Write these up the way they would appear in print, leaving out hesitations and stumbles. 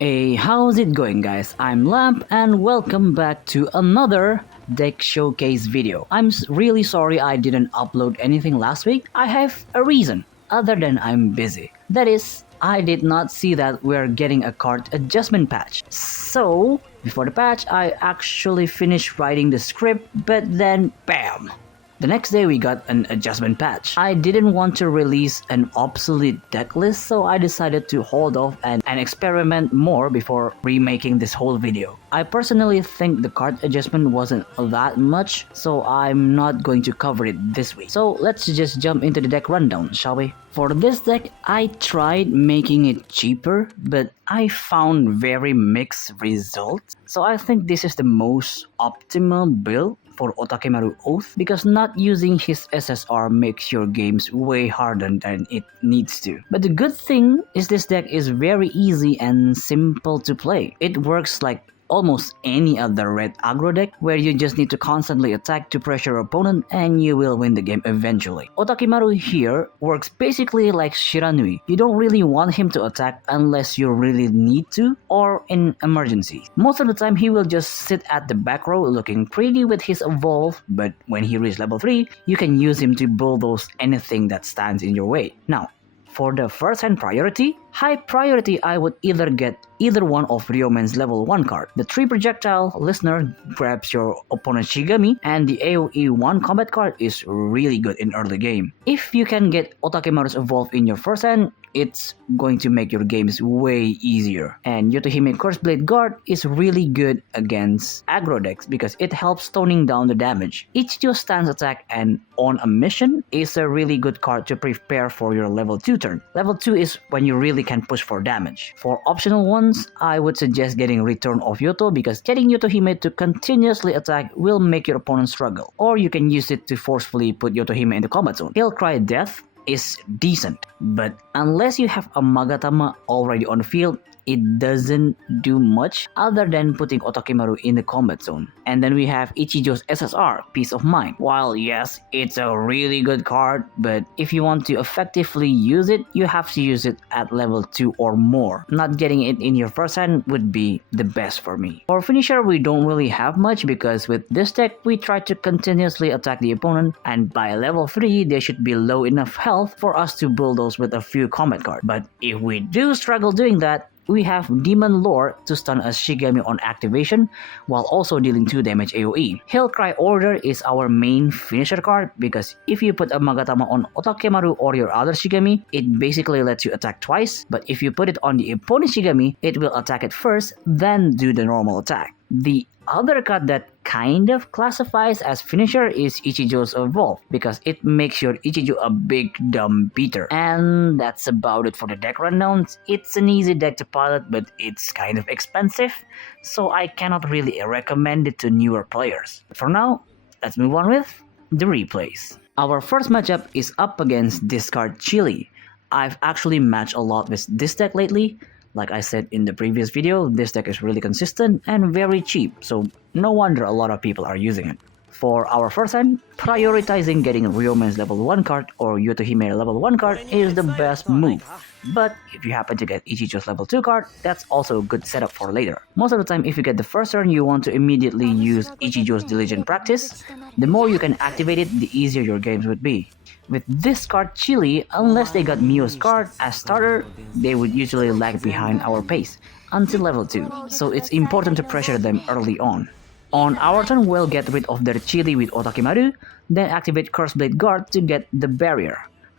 Hey, how's it going guys? I'm Lamp and welcome back to another deck showcase video. I'm really sorry I didn't upload anything last week. I have a reason other than I'm busy. That is, I did not see that we're getting a card adjustment patch. So, before the patch, I actually finished writing the script, but then BAM! The next day we got an adjustment patch. I didn't want to release an obsolete deck list, so I decided to hold off and experiment more before remaking this whole video. I personally think the card adjustment wasn't that much, so I'm not going to cover it this week. So let's just jump into the deck rundown, shall we? For this deck, I tried making it cheaper, but I found very mixed results. So I think this is the most optimal build for Ootakemaru Oath, because not using his SSR makes your games way harder than it needs to. But the good thing is this deck is very easy and simple to play. It works like almost any other red aggro deck, where you just need to constantly attack to pressure your opponent and you will win the game eventually. Ootakemaru here works basically like Shiranui. You don't really want him to attack unless you really need to or in emergency. Most of the time he will just sit at the back row looking pretty with his evolve, but when he reaches level 3, you can use him to bulldoze anything that stands in your way. Now, for the first hand priority, high priority I would either get either one of Ryomen's level 1 card. The 3 projectile listener grabs your opponent's Shigami, and the AoE 1 combat card is really good in early game. If you can get Ootakemaru's evolve in your first hand, it's going to make your games way easier. And Yotohime Curseblade Guard is really good against aggro decks because it helps toning down the damage. Ichijo's stance attack and on a mission is a really good card to prepare for your level 2 turn. Level 2 is when you really can push for damage. For optional ones, I would suggest getting Return of Yoto, because getting Yotohime to continuously attack will make your opponent struggle. Or you can use it to forcefully put Yotohime in the combat zone. He'll Cry Death is decent, but unless you have a Magatama already on the field, it doesn't do much other than putting Ootakemaru in the combat zone. And then we have Ichijo's SSR, Peace of Mind. While yes, it's a really good card, but if you want to effectively use it, you have to use it at level 2 or more. Not getting it in your first hand would be the best for me. For finisher, we don't really have much, because with this deck, we try to continuously attack the opponent, and by level 3, they should be low enough health for us to bulldoze with a few combat cards. But if we do struggle doing that, we have Demon Lore to stun a Shigami on activation while also dealing 2 damage AoE. Hail Cry Order is our main finisher card, because if you put a Magatama on Ootakemaru or your other Shigami, it basically lets you attack twice, but if you put it on the opponent's Shigami, it will attack it first, then do the normal attack. The other card that kind of classifies as finisher is Ichijo's Evolve, because it makes your Ichijo a big dumb beater. And that's about it for the deck rundowns. It's an easy deck to pilot, but it's kind of expensive, so I cannot really recommend it to newer players. For now, let's move on with the replays. Our first matchup is up against this card Chili. I've actually matched a lot with this deck lately. Like I said in the previous video, this deck is really consistent and very cheap, so no wonder a lot of people are using it. For our first hand, prioritizing getting Ryomen's level 1 card or Yotohime level 1 card is the best move. But if you happen to get Ichijo's level 2 card, that's also a good setup for later. Most of the time, if you get the first turn, you want to immediately use Ichijo's Diligent Practice. The more you can activate it, the easier your games would be. With this card Chili, unless they got Mio's card as starter, they would usually lag behind our pace until level 2, so it's important to pressure them early on. On our turn, we'll get rid of their Chili with Ootakemaru, then activate Curseblade Guard to get the barrier.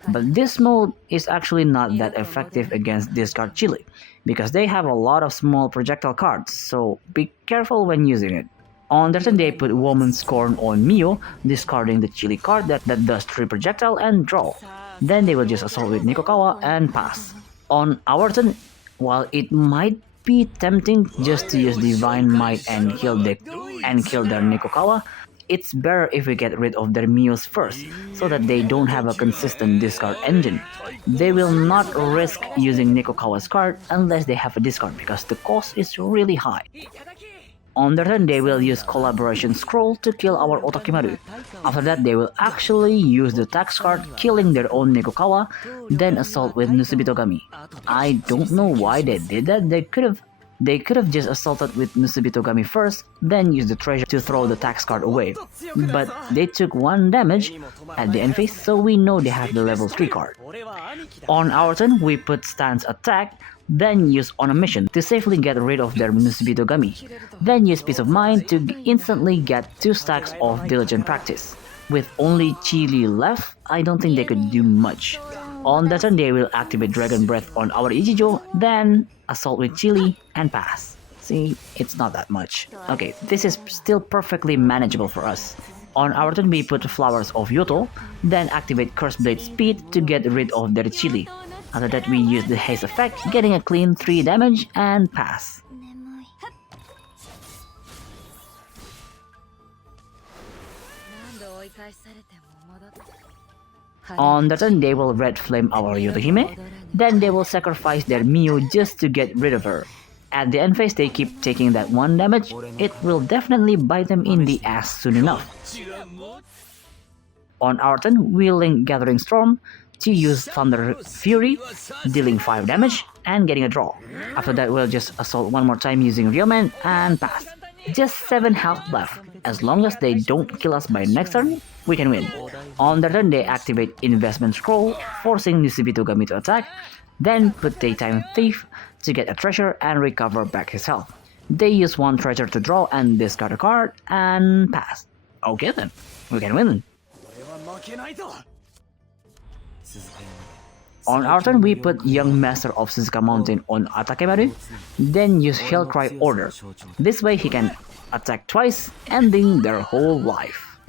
But this mode is actually not that effective against this card Chili, because they have a lot of small projectile cards, so be careful when using it. On their turn, they put Woman's Scorn on Mio, discarding the Chili card that does 3 projectile and draw. Then they will just assault with Nikokawa and pass. On our turn, while it might be tempting just to use Divine Might and kill their Nikokawa, it's better if we get rid of their Mios first, so that they don't have a consistent discard engine. They will not risk using Nikokawa's card unless they have a discard, because the cost is really high. On their turn, they will use Collaboration Scroll to kill our Ootakemaru. After that, they will actually use the tax card, killing their own Nekokawa, then assault with Nusubitogami. I don't know why they did that. They could have just assaulted with Nusubitogami first, then used the treasure to throw the tax card away. But they took 1 damage at the end phase, so we know they have the level 3 card. On our turn, we put Stance Attack, then use On a Mission to safely get rid of their Nusubitogami. Then use Peace of Mind to instantly get 2 stacks of Diligent Practice. With only Chili left, I don't think they could do much. On that turn, they will activate Dragon Breath on our Ichijo, then assault with Chili and pass. See, it's not that much. Okay, this is still perfectly manageable for us. On our turn, we put Flowers of Yoto, then activate Curse Blade Speed to get rid of their Chili. After that, we use the Haste effect, getting a clean 3 damage and pass. On the turn, they will Red Flame our Yotohime, then they will sacrifice their Miu just to get rid of her. At the end phase, they keep taking that 1 damage, it will definitely bite them in the ass soon enough. On our turn, we link Gathering Storm to use Thunder Fury, dealing 5 damage and getting a draw. After that, we'll just assault 1 more time using Ryomen and pass. Just 7 health left. As long as they don't kill us by next turn, we can win. On their turn, they activate Investment Scroll, forcing Nusubitogami to attack, then put Daytime Thief to get a treasure and recover back his health. They use 1 treasure to draw and discard a card and pass. Okay then, we can win. On our turn, we put Young Master of Suzuka Mountain on Ootakemaru, then use Hellcry Order. This way he can attack twice, ending their whole life.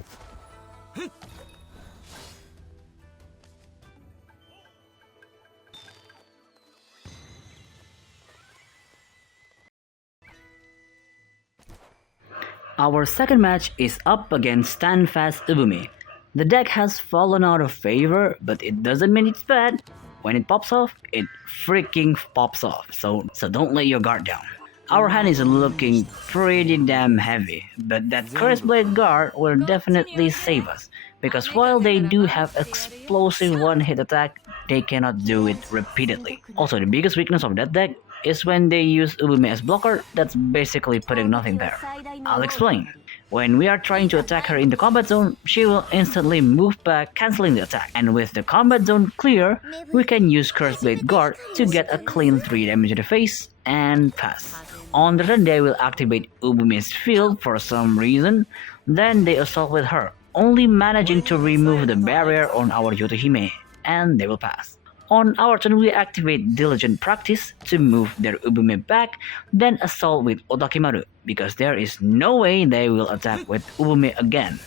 Our second match is up against Standfast Ubume. The deck has fallen out of favor, but it doesn't mean it's bad. When it pops off, it freaking pops off, so don't let your guard down. Our hand is looking pretty damn heavy, but that Curse Blade guard will definitely save us, because while they do have explosive one-hit attack, they cannot do it repeatedly. Also, the biggest weakness of that deck is when they use Ubume as blocker, that's basically putting nothing there. I'll explain. When we are trying to attack her in the combat zone, she will instantly move back, cancelling the attack. And with the combat zone clear, we can use Curse Blade Guard to get a clean 3 damage to the face and pass. On the turn, they will activate Ubume's field for some reason, then they assault with her, only managing to remove the barrier on our Yotohime, and they will pass. On our turn, we activate Diligent Practice to move their Ubume back, then assault with Ootakemaru, because there is no way they will attack with Ubume again.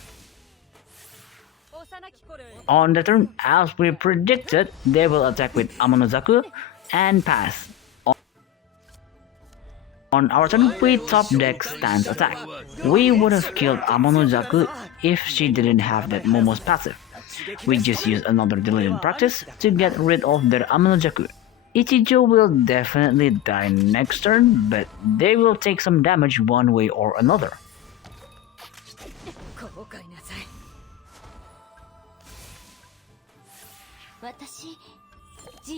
On the turn, as we predicted, they will attack with Amanozaku and pass. On our turn, we top deck Stance Attack. We would have killed Amanozaku if she didn't have that Momo's passive. We just use another Diligent Practice to get rid of their Amanozaku. Ichijo will definitely die next turn, but they will take some damage one way or another.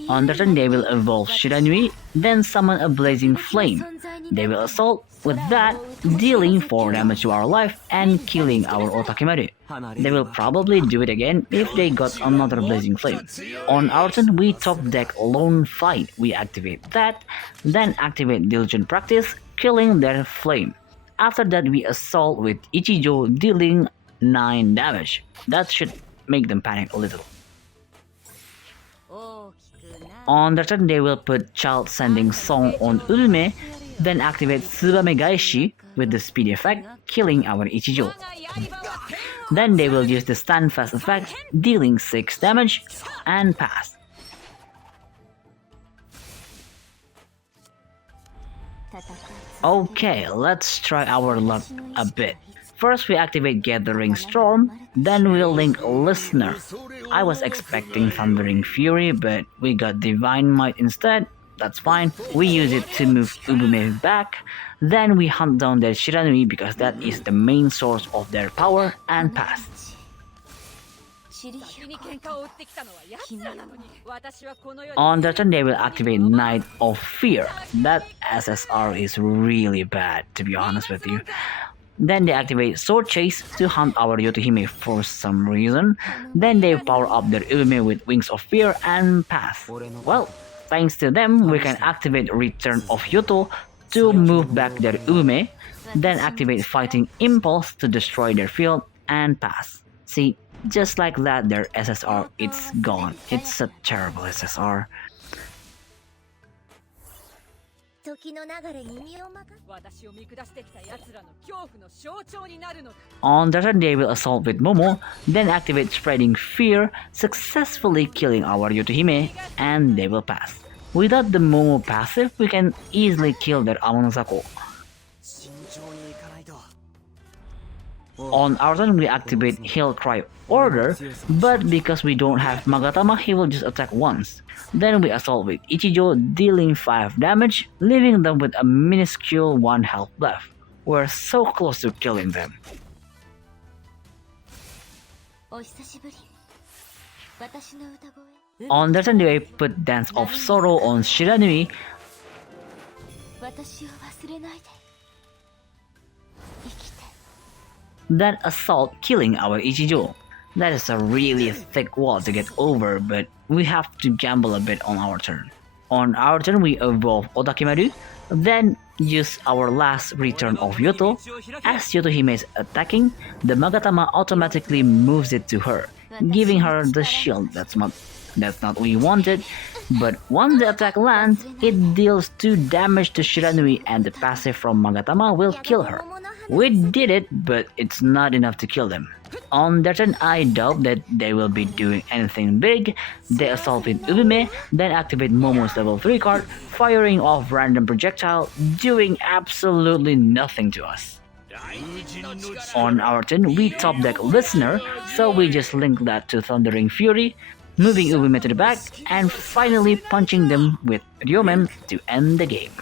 On the turn, they will evolve Shiranui, then summon a Blazing Flame. They will assault, with that, dealing 4 damage to our life and killing our Ootakemaru. They will probably do it again if they got another Blazing Flame. On our turn, we top deck Lone Fight. We activate that, then activate Diligent Practice, killing their Flame. After that, we assault with Ichijo, dealing 9 damage. That should make them panic a little. On their turn, they will put Child Sending Song on Ubume, then activate Tsubame Gaeshi with the speed effect, killing our Ichijo. Then they will use the Standfast effect, dealing 6 damage, and pass. Okay, let's try our luck a bit. First we activate Gathering Storm, then we'll link Listener. I was expecting Thundering Fury, but we got Divine Might instead. that's fine. We use it to move Ubume back. Then we hunt down their Shiranui because that is the main source of their power and pass. On their turn, they will activate Night of Fear. That SSR is really bad, to be honest with you. Then they activate Sword Chase to hunt our Yotohime for some reason. Then they power up their Ubume with Wings of Fear and pass. Well, thanks to them, we can activate Return of Yoto to move back their Ubume. Then activate Fighting Impulse to destroy their field and pass. See, just like that, their SSR, it's gone. It's a terrible SSR. On the turn, they will assault with Momo, then activate Spreading Fear, successfully killing our Yotohime, and they will pass. Without the Momo passive, we can easily kill their Amonozako. On our turn, we activate Heal Cry Order, but because we don't have Magatama, he will just attack once. Then we assault with Ichijo, dealing 5 damage, leaving them with a minuscule 1 health left. We're so close to killing them. On their turn, they put Dance of Sorrow on Shiranui. Then assault, killing our Ichijo. That is a really thick wall to get over, but we have to gamble a bit on our turn. On our turn, we evolve Ootakemaru, then use our last return of Yoto. As Yotohime is attacking, the Magatama automatically moves it to her, giving her the shield. That's not what we wanted, but once the attack lands, it deals 2 damage to Shiranui and the passive from Magatama will kill her. We did it, but it's not enough to kill them. On their turn, I doubt that they will be doing anything big. They assault with Ubume, then activate Momo's level 3 card, firing off random projectile, doing absolutely nothing to us. On our turn, we top deck Listener, so we just link that to Thundering Fury, moving Ubume to the back, and finally punching them with Ryomen to end the game.